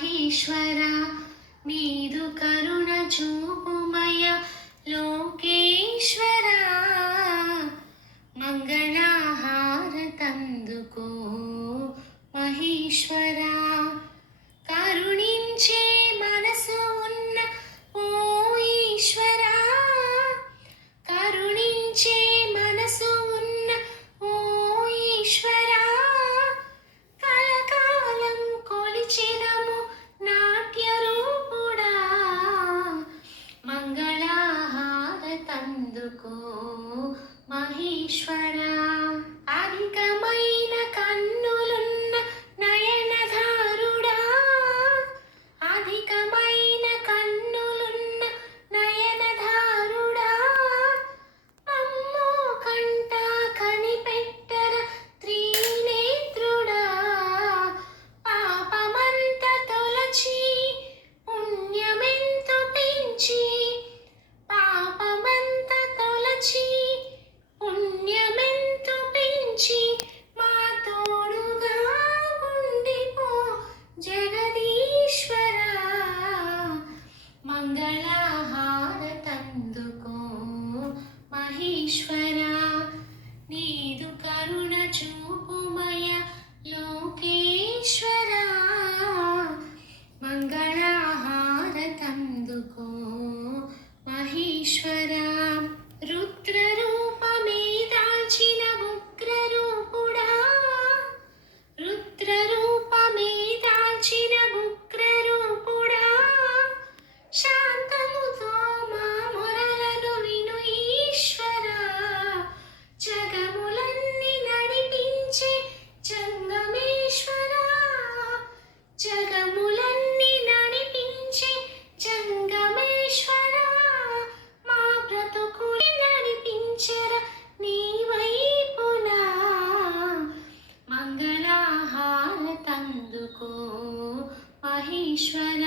మహేశ్వర మీదు కరుణ చూపుమయ లోకేశ్వర మంగళహారతందుకో మహేశ్వర కరుణించే మనసు ఉన్న ఓ ఈశ్వర కరుణించే మనసు ఉన్న ఓ ఈశ్వర కలకాలం కొలిచెదము నాట్య రూపుడా మంగళహారతందుకో మహేశ్వర అధికమైన కన్నులున్న నయనధారుడా అధికమైన కన్నులున్న నయనధారుడా అమ్మో కంట కనిపెట్టర త్రినేత్రుడా పాపమంత తొలచి పుణ్యమెంత పెంచి పాపమంత తొలచి పుణ్యమెంత పెంచి మా తోడుగా ఉండిపో జగదీశ్వర మంగళహారతందుకో మహేశ్వర నీదు కరుణ చూపుమయ లోకేశ్వర మంగళహారతందుకో మహేశ్వర రుద్రరూపమే దాల్చిన ఉగ్రరూపుడా రుద్రరూపమే దాల్చిన ఉగ్రరూపుడా శాంతముతో మా మొరలను విను ఈశ్వర జగములన్నీ నడిపించే జంగమేశ్వర జగములన్నీ నడిపించే జంగమేశ్వర మా బ్రతుకుని నడిపించర నీ వైపునా మంగళహారతందుకో మహేశ్వర